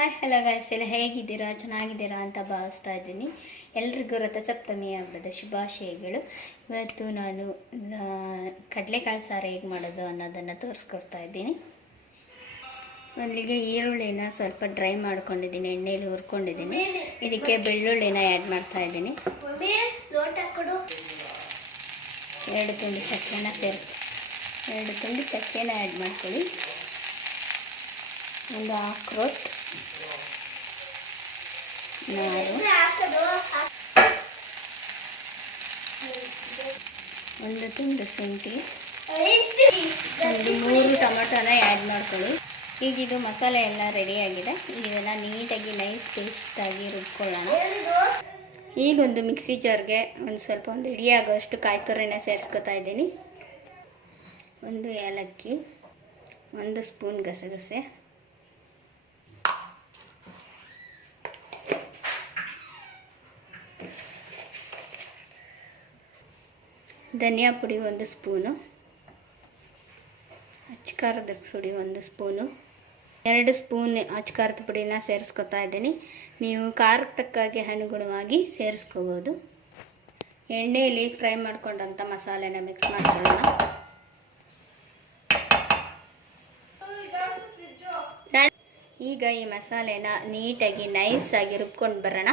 Hi hello guys, ಎಲ್ಲ ಹೇಗಿದ್ದೀರಾ? ಚೆನ್ನಾಗಿದ್ದೀರಾ ಅಂತ ಭಾವಿಸ್ತಾ ಇದ್ದೀನಿ. ಎಲ್ರಿಗೂ ರಥಸಪ್ತಮಿ ಹಬ್ಬದ ಶುಭಾಶಯಗಳು. ಇವತ್ತು ನಾನು ಕಡಲೆಕಾಳು ಸಾರು ಹೇಗೆ ಮಾಡೋದು ಅನ್ನೋದನ್ನು ತೋರಿಸ್ಕೊಡ್ತಾ ಇದ್ದೀನಿ. ಮೊದಲಿಗೆ ಈರುಳ್ಳಿನ ಸ್ವಲ್ಪ ಡ್ರೈ ಮಾಡ್ಕೊಂಡಿದ್ದೀನಿ, ಎಣ್ಣೆಯಲ್ಲಿ ಹುರ್ಕೊಂಡಿದ್ದೀನಿ. ಇದಕ್ಕೆ ಬೆಳ್ಳುಳ್ಳಿನ ಆ್ಯಡ್ ಮಾಡ್ತಾ ಇದ್ದೀನಿ. 2 ತುಂಡು ಚಕ್ಕೆನ ಆ್ಯಡ್ ಮಾಡ್ಕೊಳ್ಳಿ. ಒಂದು ಅಕ್ರೋಟ್, ಒಂದು ತುಂಡು ಶುಂಠಿ, ಒಂದು 3 ಟೊಮೆಟೊನ ಆ್ಯಡ್ ಮಾಡ್ಕೊಳ್ಳಿ. ಈಗ ಇದು ಮಸಾಲೆ ಎಲ್ಲ ರೆಡಿಯಾಗಿದೆ. ಈಗ ಇದನ್ನು ನೀಟಾಗಿ ನೈಸ್ ಪೇಸ್ಟಾಗಿ ರುಬ್ಕೊಳ್ಳೋಣ. ಈಗ ಒಂದು ಮಿಕ್ಸಿ ಜಾರ್ಗೆ ಒಂದು ಹಿಡಿಯಾಗೋಷ್ಟು ಕಾಯಿ ತುರಿನ ಸೇರಿಸ್ಕೊತಾ ಇದ್ದೀನಿ. 1 ಏಲಕ್ಕಿ, 1 ಸ್ಪೂನ್ ಗಸಗಸೆ, ಧನಿಯಾ ಪುಡಿ 1 ಸ್ಪೂನು, ಅಚ್ಚಕಾರದ ಪುಡಿ 1 ಸ್ಪೂನು, 2 ಸ್ಪೂನ್ ಅಚ್ಚಕಾರದ ಪುಡಿನ ಸೇರಿಸ್ಕೊತಾ ಇದ್ದೀನಿ. ನೀವು ಖಾರಕ್ಕೆ ತಕ್ಕಾಗೆ ಅನುಗುಣವಾಗಿ ಸೇರಿಸ್ಕೋಬೋದು. ಎಣ್ಣೆಯಲ್ಲಿ ಫ್ರೈ ಮಾಡ್ಕೊಂಡಂಥ ಮಸಾಲೆನ ಮಿಕ್ಸ್ ಮಾಡ್ಕೊಳ್ಳೋಣ. ಈಗ ಈ ಮಸಾಲೆನ ನೀಟಾಗಿ ನೈಸಾಗಿ ರುಬ್ಕೊಂಡು ಬರೋಣ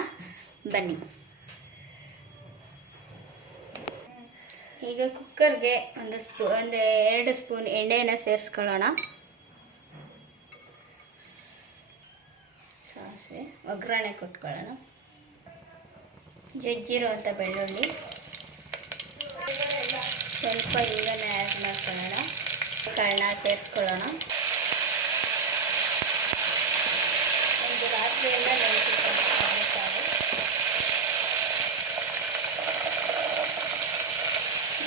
ಬನ್ನಿ. ಈಗ ಕುಕ್ಕರ್ಗೆ 2 ಸ್ಪೂನ್ ಎಣ್ಣೆನ ಸೇರಿಸ್ಕೊಳ್ಳೋಣ. ಸಾಸಿವೆ, ಒಗ್ಗರಣೆ ಕೊಟ್ಕೊಳ್ಳೋಣ. ಜಜ್ಜಿರುವಂಥ ಬೆಳ್ಳುಳ್ಳಿ, ಸ್ವಲ್ಪ ಹಿಂಗನ್ನ ಆ್ಯಡ್ ಮಾಡ್ಕೊಳ್ಳೋಣ. ಕಾಳನ್ನ ಸೇರಿಸ್ಕೊಳ್ಳೋಣ. ಒಂದು ರಾತ್ರಿಯೆಲ್ಲ ನೆನೆಸಿಕೊಳ್ಳೋಣ.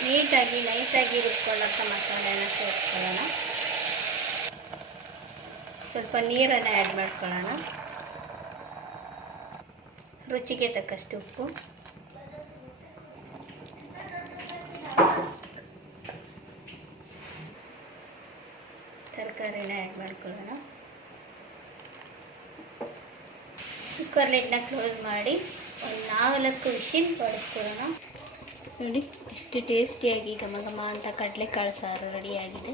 ನೀಟಾಗಿ ನೈಸಾಗಿ ರುಬ್ಕೊಳ್ಳೋಂಥ ಮಸಾಲೆನ ಸೇರಿಸ್ಕೊಳ್ಳೋಣ. ಸ್ವಲ್ಪ ನೀರನ್ನು ಆ್ಯಡ್ ಮಾಡ್ಕೊಳ್ಳೋಣ. ರುಚಿಗೆ ತಕ್ಕಷ್ಟು ಉಪ್ಪು, ತರಕಾರಿನ ಆ್ಯಡ್ ಮಾಡ್ಕೊಳ್ಳೋಣ. ಕುಕ್ಕರ್ ಲಿಡ್ನ ಕ್ಲೋಸ್ ಮಾಡಿ ಒಂದು 4 ವಿಷಿಲ್ ಬಡಿಸ್ಕೊಳ್ಳೋಣ. ನೋಡಿ ಎಷ್ಟು ಟೇಸ್ಟಿಯಾಗಿ ಘಮ ಘಮ ಅಂತ ಕಡಲೆಕಾಳು ಸಾರು ರೆಡಿಯಾಗಿದೆ.